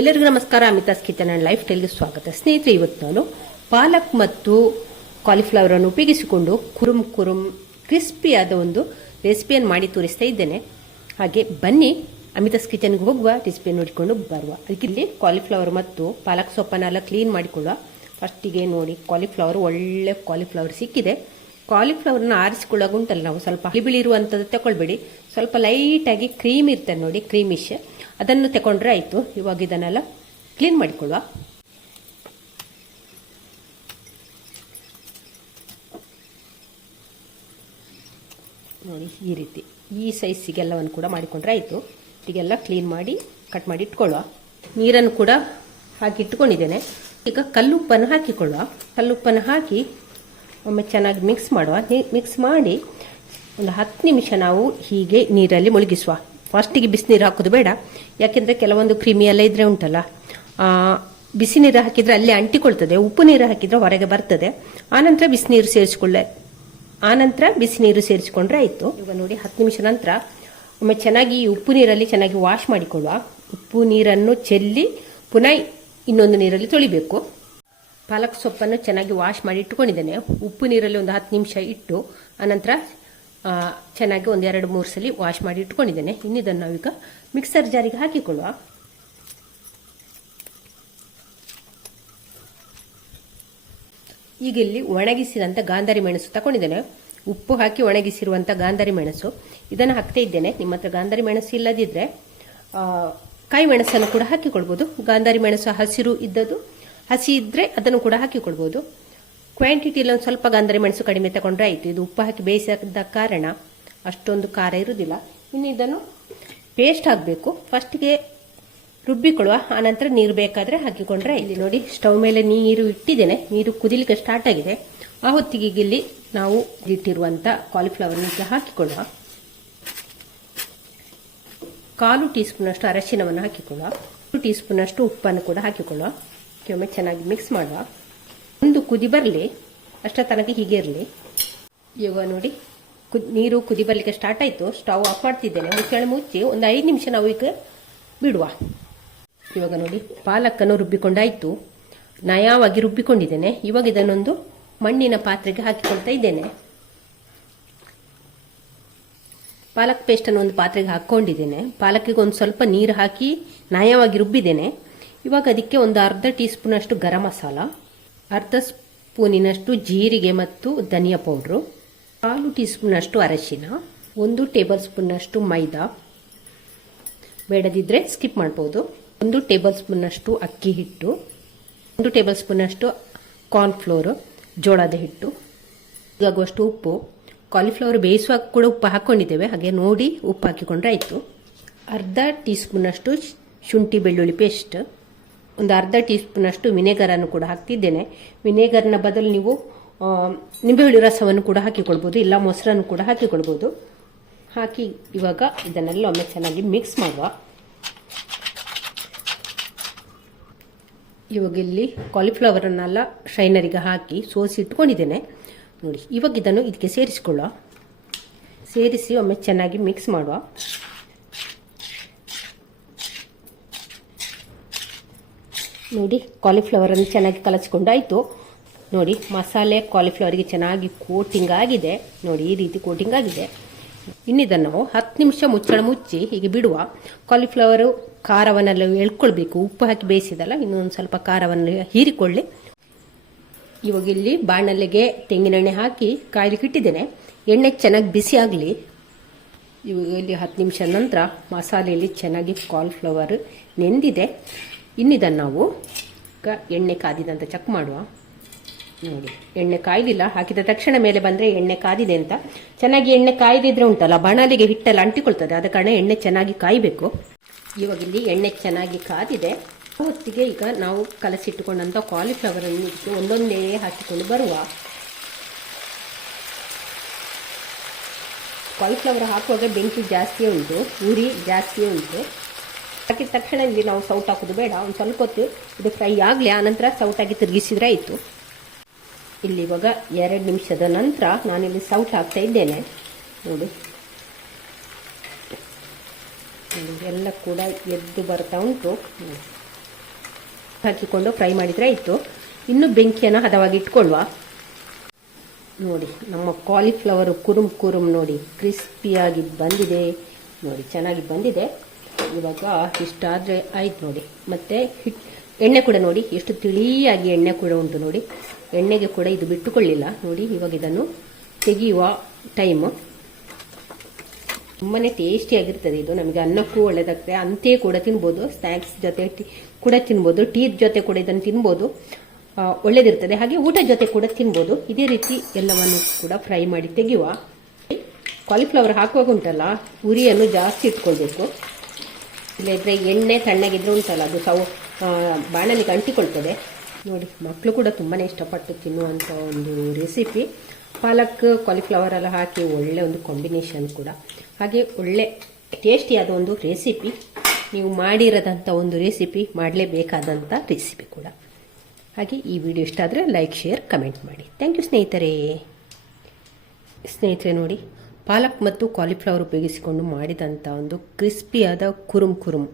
ಎಲ್ಲರಿಗೂ ನಮಸ್ಕಾರ. Amitha's kitchen and life ಸ್ಟೈಲ್ಗೆ ಸ್ವಾಗತ. ಸ್ನೇಹಿತರೆ ಇವತ್ತು ನಾನು ಪಾಲಕ್ ಮತ್ತು ಕಾಲಿಫ್ಲವರ್ ಅನ್ನು ಉಪಯೋಗಿಸಿಕೊಂಡು ಕುರುಮ್ ಕುರುಮ್ ಕ್ರಿಸ್ಪಿಯಾದ ಒಂದು ರೆಸಿಪಿಯನ್ನು ಮಾಡಿ ತೋರಿಸ್ತಾ ಇದ್ದೇನೆ. ಹಾಗೆ ಬನ್ನಿ ಅಮಿತಾಸ್ ಕಿಚನ್ಗೆ ಹೋಗುವ ರೆಸಿಪಿಯನ್ನು ನೋಡಿಕೊಂಡು ಬರುವ. ಅದಕ್ಕೆ ಇಲ್ಲಿ ಕಾಲಿಫ್ಲವರ್ ಮತ್ತು ಪಾಲಕ್ ಸೊಪ್ಪನ್ನೆಲ್ಲ ಕ್ಲೀನ್ ಮಾಡಿಕೊಳ್ಳುವ. ಫಸ್ಟಿಗೆ ನೋಡಿ ಕಾಲಿಫ್ಲವರ್ ಒಳ್ಳೆ ಕಾಲಿಫ್ಲವರ್ ಸಿಕ್ಕಿದೆ. ಕಾಲಿಫ್ಲವರ್ನ ಆರಿಸಿಕೊಳ್ಳೋಗುಂಟಲ್ಲ ನಾವು ಸ್ವಲ್ಪ ಬಿಳಿ ಇರುವಂಥದ್ದು ತಗೊಳ್ಬೇಡಿ. ಸ್ವಲ್ಪ ಲೈಟಾಗಿ ಕ್ರೀಮ್ ಇರ್ತಾರೆ ನೋಡಿ ಕ್ರೀಮಿಶ್ ಅದನ್ನು ತಗೊಂಡ್ರೆ ಆಯಿತು. ಇವಾಗ ಇದನ್ನೆಲ್ಲ ಕ್ಲೀನ್ ಮಾಡಿಕೊಳ್ಳುವ. ನೋಡಿ, ಈ ರೀತಿ. ಈ ಸೈಜಿಗೆಲ್ಲವನ್ನು ಕೂಡ ಮಾಡಿಕೊಂಡ್ರೆ ಆಯಿತು. ಈಗೆಲ್ಲ ಕ್ಲೀನ್ ಮಾಡಿ ಕಟ್ ಮಾಡಿ ಇಟ್ಕೊಳ್ಳುವ. ನೀರನ್ನು ಕೂಡ ಹಾಕಿ ಇಟ್ಕೊಂಡಿದ್ದೇನೆ. ಈಗ ಕಲ್ಲುಪ್ಪನ್ನು ಹಾಕಿಕೊಳ್ಳುವ. ಕಲ್ಲುಪ್ಪನ್ನು ಹಾಕಿ ಒಮ್ಮೆ ಚೆನ್ನಾಗಿ ಮಿಕ್ಸ್ ಮಾಡುವ. ಮಿಕ್ಸ್ ಮಾಡಿ ಒಂದು ಹತ್ತು ನಿಮಿಷ ನಾವು ಹೀಗೆ ನೀರಲ್ಲಿ ಮುಳುಗಿಸುವ. ಫಸ್ಟಿಗೆ ಬಿಸಿನೀರು ಹಾಕೋದು ಬೇಡ. ಯಾಕೆಂದರೆ ಕೆಲವೊಂದು ಕ್ರಿಮಿ ಎಲ್ಲ ಇದ್ರೆ ಉಂಟಲ್ಲ. ಬಿಸಿ ನೀರು ಹಾಕಿದರೆ ಅಲ್ಲೇ ಅಂಟಿಕೊಳ್ತದೆ, ಉಪ್ಪು ನೀರು ಹಾಕಿದರೆ ಹೊರಗೆ ಬರ್ತದೆ. ಆನಂತರ ಬಿಸಿನೀರು ಸೇರಿಸಿಕೊಳ್ಳೆ. ಆನಂತರ ಬಿಸಿ ನೀರು ಸೇರಿಸಿಕೊಂಡ್ರೆ ಆಯಿತು. ಇವಾಗ ನೋಡಿ, ಹತ್ತು ನಿಮಿಷ ನಂತರ ಒಮ್ಮೆ ಚೆನ್ನಾಗಿ ಈ ಉಪ್ಪು ನೀರಲ್ಲಿ ಚೆನ್ನಾಗಿ ವಾಶ್ ಮಾಡಿಕೊಳ್ಳುವ. ಉಪ್ಪು ನೀರನ್ನು ಚೆಲ್ಲಿ ಪುನಃ ಇನ್ನೊಂದು ನೀರಲ್ಲಿ ತೊಳಿಬೇಕು. ಪಾಲಕ್ ಸೊಪ್ಪನ್ನು ಚೆನ್ನಾಗಿ ವಾಶ್ ಮಾಡಿ ಇಟ್ಟುಕೊಂಡಿದ್ದೇನೆ. ಉಪ್ಪು ನೀರಲ್ಲಿ ಒಂದು ಹತ್ತು ನಿಮಿಷ ಇಟ್ಟು ಆನಂತರ ಚೆನ್ನಾಗಿ ಒಂದೆರಡು ಮೂರು ಸಲ ವಾಶ್ ಮಾಡಿ ಇಟ್ಕೊಂಡಿದ್ದೇನೆ. ಇನ್ನಿದನ್ನು ನಾವೀಗ ಮಿಕ್ಸರ್ ಜಾರಿಗೆ ಹಾಕಿಕೊಳ್ಳುವ. ಈಗ ಇಲ್ಲಿ ಒಣಗಿಸಿದಂಥ ಗಾಂಧಾರಿ ಮೆಣಸು ತಗೊಂಡಿದ್ದೇನೆ ಉಪ್ಪು ಹಾಕಿ ಒಣಗಿಸಿರುವಂಥ ಗಾಂಧಾರಿ ಮೆಣಸು. ಇದನ್ನು ಹಾಕ್ತಾ ಇದ್ದೇನೆ. ನಿಮ್ಮ ಹತ್ರ ಗಾಂಧಾರಿ ಮೆಣಸು ಇಲ್ಲದಿದ್ದರೆ ಕಾಯಿ ಮೆಣಸನ್ನು ಕೂಡ ಹಾಕಿಕೊಳ್ಬೋದು. ಗಾಂಧಾರಿ ಮೆಣಸು ಹಸಿರು ಇದ್ದದ್ದು. ಹಸಿ ಇದ್ದರೆ ಅದನ್ನು ಕೂಡ ಹಾಕಿಕೊಳ್ಬೋದು. ಕ್ವಾಂಟಿಟಿಯಲ್ಲಿ ಒಂದು ಸ್ವಲ್ಪ ಗಂಧರಿ ಮೆಣಸು ಕಡಿಮೆ ತಗೊಂಡ್ರೆ ಆಯಿತು. ಇದು ಉಪ್ಪು ಹಾಕಿ ಬೇಯಿಸಿದ ಕಾರಣ ಅಷ್ಟೊಂದು ಖಾರ ಇರುವುದಿಲ್ಲ. ಇನ್ನು ಇದನ್ನು ಪೇಸ್ಟ್ ಹಾಕಬೇಕು. ಫಸ್ಟಿಗೆ ರುಬ್ಬಿಕೊಳ್ಳುವ ಆನಂತರ ನೀರು ಬೇಕಾದರೆ ಹಾಕಿಕೊಂಡ್ರೆ ಇಲ್ಲಿ ನೋಡಿ, ಸ್ಟವ್ ಮೇಲೆ ನೀರು ಇಟ್ಟಿದ್ದೇನೆ. ನೀರು ಕುದಿಲಿಕ್ಕೆ ಸ್ಟಾರ್ಟ್ ಆಗಿದೆ. ಆ ಹೊತ್ತಿಗೆ ಇಲ್ಲಿ ನಾವು ಇಟ್ಟಿರುವಂಥ ಕಾಲಿಫ್ಲವರ್ ಈಗ ಹಾಕಿಕೊಳ್ಳುವ. ಕಾಲು ಟೀ ಸ್ಪೂನಷ್ಟು ಅರಶಿನವನ್ನು ಹಾಕಿಕೊಳ್ಳುವ. ಟೀ ಸ್ಪೂನಷ್ಟು ಉಪ್ಪನ್ನು ಕೂಡ ಹಾಕಿಕೊಳ್ಳುವ. ಕೆಲವೊಮ್ಮೆ ಚೆನ್ನಾಗಿ ಮಿಕ್ಸ್ ಮಾಡುವ. ಒಂದು ಕುದಿ ಬರಲಿ ಅಷ್ಟ ತನಕ ಹೀಗೆ ಇರಲಿ. ಇವಾಗ ನೋಡಿ, ಕುದ್ ನೀರು ಕುದಿ ಬರಲಿಕ್ಕೆ ಸ್ಟಾರ್ಟ್ ಆಯಿತು. ಸ್ಟವ್ ಆಫ್ ಮಾಡ್ತಿದ್ದೇನೆ. ಮುಚ್ಚಳ ಮುಚ್ಚಿ ಒಂದು ಐದು ನಿಮಿಷ ನಾವು ಈಗ ಬಿಡುವ. ಇವಾಗ ನೋಡಿ ಪಾಲಕನ್ನು ರುಬ್ಬಿಕೊಂಡಾಯಿತು. ನಯವಾಗಿ ರುಬ್ಬಿಕೊಂಡಿದ್ದೇನೆ, ಇವಾಗ ಇದನ್ನೊಂದು ಮಣ್ಣಿನ ಪಾತ್ರೆಗೆ ಹಾಕಿಕೊಳ್ತಾ ಇದ್ದೇನೆ. ಪಾಲಕ್ ಪೇಸ್ಟನ್ನು ಒಂದು ಪಾತ್ರೆಗೆ ಹಾಕ್ಕೊಂಡಿದ್ದೇನೆ. ಪಾಲಕ್ಕಿಗೆ ಒಂದು ಸ್ವಲ್ಪ ನೀರು ಹಾಕಿ ನಯವಾಗಿ ರುಬ್ಬಿದ್ದೇನೆ. ಇವಾಗ ಅದಕ್ಕೆ ಒಂದು ಅರ್ಧ ಟೀ ಸ್ಪೂನಷ್ಟು ಗರಂ ಮಸಾಲ. ಅರ್ಧ ಸ್ಪೂನಿನಷ್ಟು ಜೀರಿಗೆ ಮತ್ತು ಧನಿಯಾ ಪೌಡ್ರು, ಕಾಲು ಟೀ ಸ್ಪೂನಷ್ಟು ಅರಶಿನ, ಒಂದು ಟೇಬಲ್ ಸ್ಪೂನಷ್ಟು ಮೈದಾ. ಬೇಡದಿದ್ದರೆ ಸ್ಕಿಪ್ ಮಾಡ್ಬೋದು. ಒಂದು ಟೇಬಲ್ ಸ್ಪೂನಷ್ಟು ಅಕ್ಕಿ ಹಿಟ್ಟು, ಒಂದು ಟೇಬಲ್ ಸ್ಪೂನಷ್ಟು ಕಾರ್ನ್ಫ್ಲೋರು, ಜೋಳದ ಹಿಟ್ಟು, ಇದಾಗುವಷ್ಟು ಉಪ್ಪು. ಕಾಲಿಫ್ಲವರ್ ಬೇಯಿಸುವಾಗ ಕೂಡ ಉಪ್ಪು ಹಾಕ್ಕೊಂಡಿದ್ದೇವೆ ಹಾಗೆ ನೋಡಿ ಉಪ್ಪು ಹಾಕಿಕೊಂಡ್ರೆ ಆಯಿತು. ಅರ್ಧ ಟೀ ಸ್ಪೂನಷ್ಟು ಶುಂಠಿ ಬೆಳ್ಳುಳ್ಳಿ ಪೇಸ್ಟ್ ಒಂದು ಅರ್ಧ ಟೀ ಸ್ಪೂನಷ್ಟು ವಿನೆಗರನ್ನು ಕೂಡ ಹಾಕ್ತಿದ್ದೇನೆ. ವಿನೆಗರ್ನ ಬದಲು ನೀವು ನಿಂಬೆಹುಳಿ ರಸವನ್ನು ಕೂಡ ಹಾಕಿಕೊಳ್ಬೋದು, ಇಲ್ಲ ಮೊಸರನ್ನು ಕೂಡ ಹಾಕಿಕೊಳ್ಬೋದು. ಹಾಕಿ ಇವಾಗ ಇದನ್ನೆಲ್ಲ ಒಮ್ಮೆ ಚೆನ್ನಾಗಿ ಮಿಕ್ಸ್ ಮಾಡುವ. ಇವಾಗ ಇಲ್ಲಿ ಕಾಲಿಫ್ಲವರನ್ನೆಲ್ಲ ಶೈನರಿಗೆ ಹಾಕಿ ಸೋಸಿ ಇಟ್ಕೊಂಡಿದ್ದೇನೆ. ನೋಡಿ, ಇವಾಗ ಇದನ್ನು ಇದಕ್ಕೆ ಸೇರಿಸಿಕೊಳ್ಳುವ. ಸೇರಿಸಿ ಒಮ್ಮೆ ಚೆನ್ನಾಗಿ ಮಿಕ್ಸ್ ಮಾಡುವ. ನೋಡಿ ಕಾಲಿಫ್ಲವರನ್ನು ಚೆನ್ನಾಗಿ ಕಲಸ್ಕೊಂಡಾಯಿತು ನೋಡಿ, ಮಸಾಲೆ ಕಾಲಿಫ್ಲವರಿಗೆ ಚೆನ್ನಾಗಿ ಕೋಟಿಂಗ್ ಆಗಿದೆ. ನೋಡಿ, ಈ ರೀತಿ ಕೋಟಿಂಗ್ ಆಗಿದೆ. ಇನ್ನಿದನ್ನು ನಾವು ಹತ್ತು ನಿಮಿಷ ಮುಚ್ಚಳ ಮುಚ್ಚಿ ಹೀಗೆ ಬಿಡುವ. ಕಾಲಿಫ್ಲವರು ಖಾರವನ್ನೆಲ್ಲ ಎಳ್ಕೊಳ್ಬೇಕು. ಉಪ್ಪು ಹಾಕಿ ಬೇಯಿಸಿದಲ್ಲ ಇನ್ನೊಂದು ಸ್ವಲ್ಪ ಖಾರವನ್ನು ಹೀರಿಕೊಳ್ಳಿ. ಇವಾಗ ಇಲ್ಲಿ ಬಾಣಲೆಗೆ ತೆಂಗಿನೆಣ್ಣೆ ಹಾಕಿ ಕಾಯ್ಲಿಕ್ಕೆ ಇಟ್ಟಿದ್ದೇನೆ. ಎಣ್ಣೆ ಚೆನ್ನಾಗಿ ಬಿಸಿ ಆಗಲಿ. ಇವಾಗ ಇಲ್ಲಿ ಹತ್ತು ನಿಮಿಷ ನಂತರ ಮಸಾಲೆಯಲ್ಲಿ ಚೆನ್ನಾಗಿ ಕಾಲಿಫ್ಲವರ್ ನೆಂದಿದೆ. ಇನ್ನಿದನ್ನು ನಾವು ಈಗ ಎಣ್ಣೆ ಕಾದಿದಂತ ಚೆಕ್ ಮಾಡುವ. ನೋಡಿ, ಎಣ್ಣೆ ಕಾಯ್ದಿಲ್ಲ, ಹಾಕಿದ ತಕ್ಷಣ ಮೇಲೆ ಬಂದರೆ ಎಣ್ಣೆ ಕಾದಿದೆ ಅಂತ. ಚೆನ್ನಾಗಿ ಎಣ್ಣೆ ಕಾಯ್ದಿದ್ರೆ ಉಂಟಲ್ಲ, ಬಾಣಲೆಗೆ ಹಿಟ್ಟೆಲ್ಲ ಅಂಟಿಕೊಳ್ತದೆ, ಆದ ಕಾರಣ ಎಣ್ಣೆ ಚೆನ್ನಾಗಿ ಕಾಯಬೇಕು. ಇವಾಗ ಇಲ್ಲಿ ಎಣ್ಣೆ ಚೆನ್ನಾಗಿ ಕಾದಿದೆ. ಹೊತ್ತಿಗೆ ಈಗ ನಾವು ಕಲಸಿಟ್ಟುಕೊಂಡಂಥ ಕಾಲಿಫ್ಲವರ್ ಅನ್ನು ಇದಕ್ಕೆ ಒಂದೊಂದೇ ಹಾಕಿಕೊಂಡು ಬರುವ. ಕಾಲಿಫ್ಲವರ್ ಹಾಕುವಾಗ ಬೆಂಕಿ ಜಾಸ್ತಿಯೇ ಉಂಟು, ಉರಿ ಜಾಸ್ತಿಯೇ ಉಂಟು. ಹಾಕಿದ ತಕ್ಷಣ ಇಲ್ಲಿ ನಾವು ಸೌಟ್ ಹಾಕೋದು ಬೇಡ. ಒಂದು ಸ್ವಲ್ಪ ಹೊತ್ತು ಇದು ಫ್ರೈ ಆಗಲಿ ಆನಂತರ ಸೌಟಾಗಿ ತಿರುಗಿಸಿದ್ರೆ ಆಯಿತು. ಇಲ್ಲಿ ಇವಾಗ ಎರಡು ನಿಮಿಷದ ನಂತರ ನಾನಿಲ್ಲಿ ಸೌಟ್ ಹಾಕ್ತಾ ಇದ್ದೇನೆ. ನೋಡಿ. ಎಲ್ಲ ಕೂಡ ಎದ್ದು ಬರ್ತಾ ಉಂಟು. ಹಾಕಿಕೊಂಡು ಫ್ರೈ ಮಾಡಿದರೆ ಆಯಿತು. ಇನ್ನು ಬೆಂಕಿಯನ್ನು ಹದವಾಗಿ ಇಟ್ಕೊಳ್ಳುವ ನೋಡಿ, ನಮ್ಮ ಕಾಲಿಫ್ಲವರು ಕುರುಮ್ ಕುರುಮ್ ನೋಡಿ. ಕ್ರಿಸ್ಪಿಯಾಗಿ ಬಂದಿದೆ. ನೋಡಿ, ಚೆನ್ನಾಗಿ ಬಂದಿದೆ. ಇವಾಗ ಇಷ್ಟಾದರೆ ಆಯ್ತು ನೋಡಿ. ಮತ್ತೆ ಎಣ್ಣೆ ಕೂಡ ನೋಡಿ, ಎಷ್ಟು ತಿಳಿಯಾಗಿ ಎಣ್ಣೆ ಕೂಡ ಉಂಟು ನೋಡಿ. ಎಣ್ಣೆಗೆ ಕೂಡ ಇದು ಬಿಟ್ಟುಕೊಳ್ಳಿಲ್ಲ. ನೋಡಿ, ಇವಾಗ ಇದನ್ನು ತೆಗೆಯುವ ಟೈಮು ತುಂಬಾ ಟೇಸ್ಟಿಯಾಗಿರ್ತದೆ ಇದು. ನಮಗೆ ಅನ್ನಕ್ಕೂ ಒಳ್ಳೇದಾಗ್ತದೆ. ಅಂತೆಯೇ ಕೂಡ ತಿನ್ಬೋದು. ಸ್ನ್ಯಾಕ್ಸ್ ಜೊತೆ ಟೀ, ಕೂಡ ತಿನ್ಬೋದು. ಟೀ ಜೊತೆ ಕೂಡ ಇದನ್ನು ತಿನ್ಬೋದು. ಒಳ್ಳೇದಿರ್ತದೆ. ಹಾಗೆ ಊಟ ಜೊತೆ ಕೂಡ ತಿನ್ಬೋದು. ಇದೇ ರೀತಿ ಎಲ್ಲವನ್ನು ಕೂಡ ಫ್ರೈ ಮಾಡಿ ತೆಗೆಯುವ. ಕಾಲಿಫ್ಲವರ್ ಹಾಕುವಾಗ ಉಂಟಲ್ಲ, ಉರಿಯನ್ನು ಜಾಸ್ತಿ ಇಟ್ಕೊಳ್ಬೇಕು. ಇಲ್ಲದ್ರೆ ಎಣ್ಣೆ ತಣ್ಣಗಿದ್ರೆ ಉಂಟಲ್ಲ, ಅದು ಸೌ ಬಾಣಲಿಗೆ ಅಂಟಿಕೊಳ್ತದೆ. ನೋಡಿ ಮಕ್ಕಳು ಕೂಡ ತುಂಬಾ ಇಷ್ಟಪಟ್ಟು ತಿನ್ನುವಂಥ ಒಂದು ರೆಸಿಪಿ ಪಾಲಕ್ ಕಾಲಿಫ್ಲವರ್ ಎಲ್ಲ ಹಾಕಿ ಒಳ್ಳೆ ಒಂದು ಕಾಂಬಿನೇಷನ್ ಕೂಡ. ಹಾಗೆ ಒಳ್ಳೆ ಟೇಸ್ಟಿಯಾದ ಒಂದು ರೆಸಿಪಿ ನೀವು ಮಾಡಿರೋದಂಥ ಒಂದು ರೆಸಿಪಿ ಮಾಡಲೇಬೇಕಾದಂಥ ರೆಸಿಪಿ ಕೂಡ. ಹಾಗೆ ಈ ವಿಡಿಯೋ ಇಷ್ಟ ಆದರೆ ಲೈಕ್ ಶೇರ್ ಕಮೆಂಟ್ ಮಾಡಿ. ಥ್ಯಾಂಕ್ ಯು ಸ್ನೇಹಿತರೇ. ಸ್ನೇಹಿತರೆ ನೋಡಿ ಪಾಲಕ್ ಮತ್ತು ಕಾಲಿಫ್ಲವರ್ ಉಪಯೋಗಿಸಿಕೊಂಡು ಮಾಡಿದಂಥ ಒಂದು ಕ್ರಿಸ್ಪಿಯಾದ ಕುರುಮ್ ಕುರುಮ್.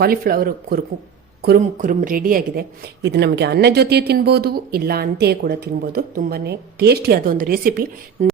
ಕಾಲಿಫ್ಲವರ್ ಕುರುಕು, ಕುರುಮ್ ಕುರುಮ್ ರೆಡಿಯಾಗಿದೆ ಇದು ನಮಗೆ ಅನ್ನ ಜೊತೆ ತಿನ್ಬೋದು, ಇಲ್ಲ ಅಂತೆಯೇ ಕೂಡ ತಿನ್ಬೋದು. ತುಂಬಾ ಟೇಸ್ಟಿಯಾದ ಒಂದು ರೆಸಿಪಿ